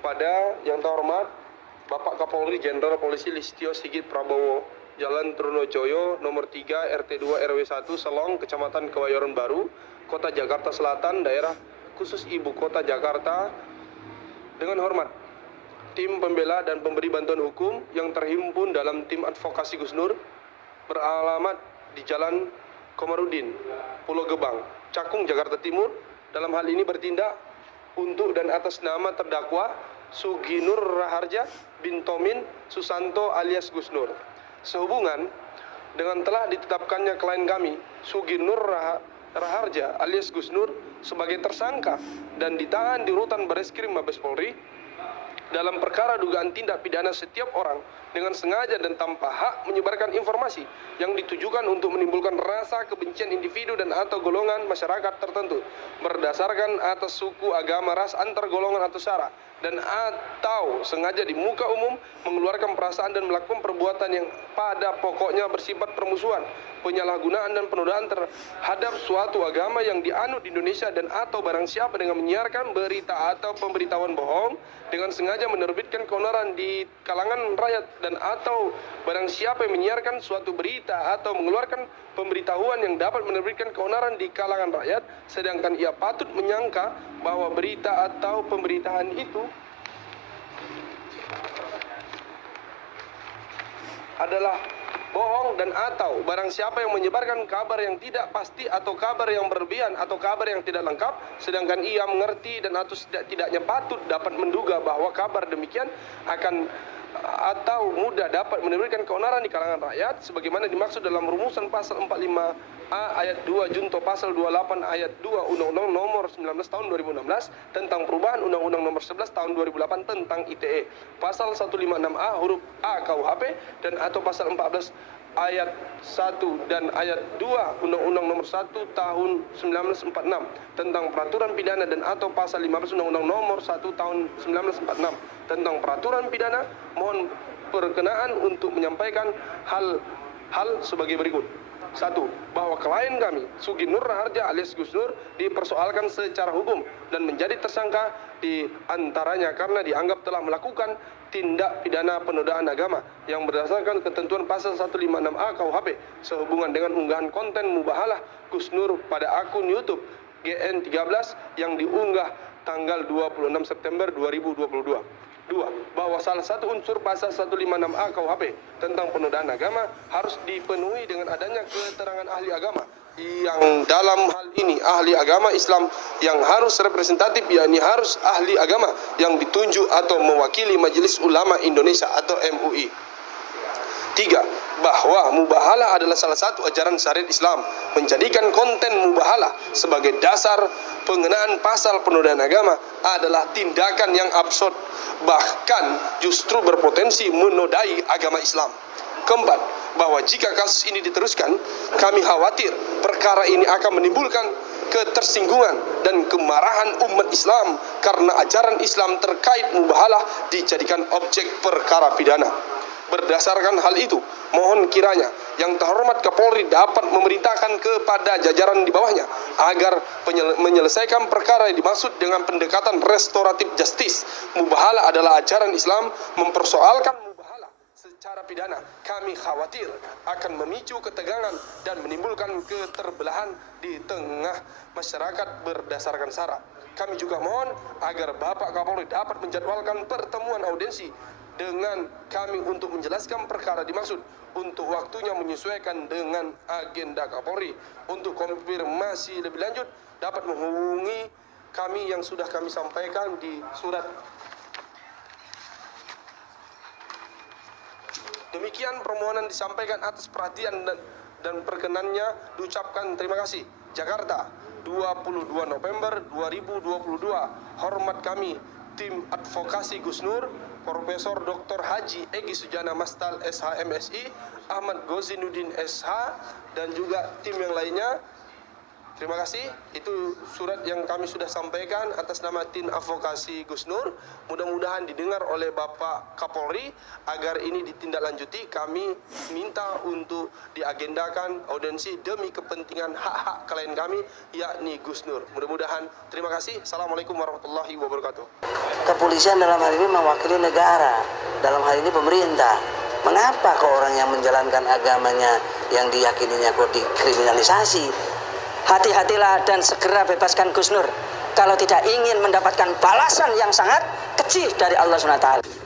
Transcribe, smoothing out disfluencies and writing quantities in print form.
kepada yang terhormat Bapak Kapolri Jenderal Polisi Listio Sigit Prabowo, Jalan Trunojoyo, nomor 3, RT 2 RW 1, Selong, Kecamatan Kebayoran Baru, Kota Jakarta Selatan, daerah khusus Ibu Kota Jakarta. Dengan hormat, tim pembela dan pemberi bantuan hukum yang terhimpun dalam tim advokasi Gus Nur beralamat di Jalan Komarudin, Pulau Gebang, Cakung, Jakarta Timur, dalam hal ini bertindak untuk dan atas nama terdakwa Suginur Raharja bin Tomin Susanto alias Gus Nur. Sehubungan dengan telah ditetapkannya klien kami, Suginur Raharja alias Gus Nur, sebagai tersangka dan ditahan di rutan Bareskrim Mabes Polri dalam perkara dugaan tindak pidana setiap orang dengan sengaja dan tanpa hak menyebarkan informasi yang ditujukan untuk menimbulkan rasa kebencian individu dan atau golongan masyarakat tertentu berdasarkan atas suku, agama, ras, antar golongan atau sara, dan atau sengaja di muka umum mengeluarkan perasaan dan melakukan perbuatan yang pada pokoknya bersifat permusuhan, penyalahgunaan dan penodaan terhadap suatu agama yang dianut di Indonesia, dan atau barang siapa dengan menyiarkan berita atau pemberitahuan bohong dengan sengaja menerbitkan keonaran di kalangan rakyat, dan atau barang siapa yang menyiarkan suatu berita atau mengeluarkan pemberitahuan yang dapat menerbitkan keonaran di kalangan rakyat sedangkan ia patut menyangka bahwa berita atau pemberitaan itu adalah bohong, dan atau barang siapa yang menyebarkan kabar yang tidak pasti atau kabar yang berlebihan atau kabar yang tidak lengkap sedangkan ia mengerti dan atau tidaknya patut dapat menduga bahwa kabar demikian akan atau mudah dapat menimbulkan keonaran di kalangan rakyat sebagaimana dimaksud dalam rumusan pasal 45A ayat 2 junto pasal 28 ayat 2 Undang-Undang nomor 19 tahun 2016 tentang perubahan Undang-Undang nomor 11 tahun 2008 tentang ITE, pasal 156A huruf A KUHP, dan atau pasal 14 ayat 1 dan ayat 2 Undang-Undang nomor 1 tahun 1946 tentang peraturan pidana, dan atau pasal 15 Undang-Undang nomor 1 tahun 1946 tentang peraturan pidana. Mohon perkenaan untuk menyampaikan hal sebagai berikut. 1. Bahwa klien kami, Suginur Raharja alias Gus Nur, dipersoalkan secara hukum dan menjadi tersangka di antaranya karena dianggap telah melakukan tindak pidana penodaan agama yang berdasarkan ketentuan pasal 156A KUHP sehubungan dengan unggahan konten mubahalah Gus Nur pada akun YouTube GN13 yang diunggah tanggal 26 September 2022. 2. Bahwa salah satu unsur pasal 156A KUHP tentang penodaan agama harus dipenuhi dengan adanya keterangan ahli agama yang dalam hal ini ahli agama Islam yang harus representatif, yakni harus ahli agama yang ditunjuk atau mewakili Majelis Ulama Indonesia atau MUI. 3. Bahwa mubahalah adalah salah satu ajaran syariat Islam, menjadikan konten mubahalah sebagai dasar pengenaan pasal penodaan agama adalah tindakan yang absurd, bahkan justru berpotensi menodai agama Islam. 4. Bahwa jika kasus ini diteruskan, kami khawatir perkara ini akan menimbulkan ketersinggungan dan kemarahan umat Islam karena ajaran Islam terkait mubahalah dijadikan objek perkara pidana. Berdasarkan hal itu, mohon kiranya yang terhormat Kapolri dapat memerintahkan kepada jajaran di bawahnya agar menyelesaikan perkara yang dimaksud dengan pendekatan restoratif justice. Mubahalah adalah ajaran Islam, mempersoalkan mubahalah secara pidana kami khawatir akan memicu ketegangan dan menimbulkan keterbelahan di tengah masyarakat berdasarkan sara. Kami juga mohon agar Bapak Kapolri dapat menjadwalkan pertemuan audiensi dengan kami untuk menjelaskan perkara dimaksud untuk waktunya menyesuaikan dengan agenda Kapolri. Untuk konfirmasi lebih lanjut dapat menghubungi kami yang sudah kami sampaikan di surat. Demikian permohonan disampaikan atas perhatian dan perkenannya diucapkan terima kasih. Jakarta, 22 November 2022. Hormat kami, tim advokasi Gus Nur, Profesor Dr. Haji Egy Sujana Mastal SH MSI, Ahmad Gozinuddin SH, dan juga tim yang lainnya. Terima kasih. Itu surat yang kami sudah sampaikan atas nama tim advokasi Gus Nur. Mudah-mudahan didengar oleh Bapak Kapolri agar ini ditindaklanjuti. Kami minta untuk diagendakan audensi demi kepentingan hak-hak klien kami, yakni Gus Nur. Mudah-mudahan. Terima kasih. Assalamualaikum warahmatullahi wabarakatuh. Kepolisian dalam hal ini mewakili negara, dalam hal ini pemerintah. Mengapa kok orang yang menjalankan agamanya yang diyakininya kok dikriminalisasi? Hati-hatilah dan segera bebaskan Gus Nur kalau tidak ingin mendapatkan balasan yang sangat keji dari Allah SWT.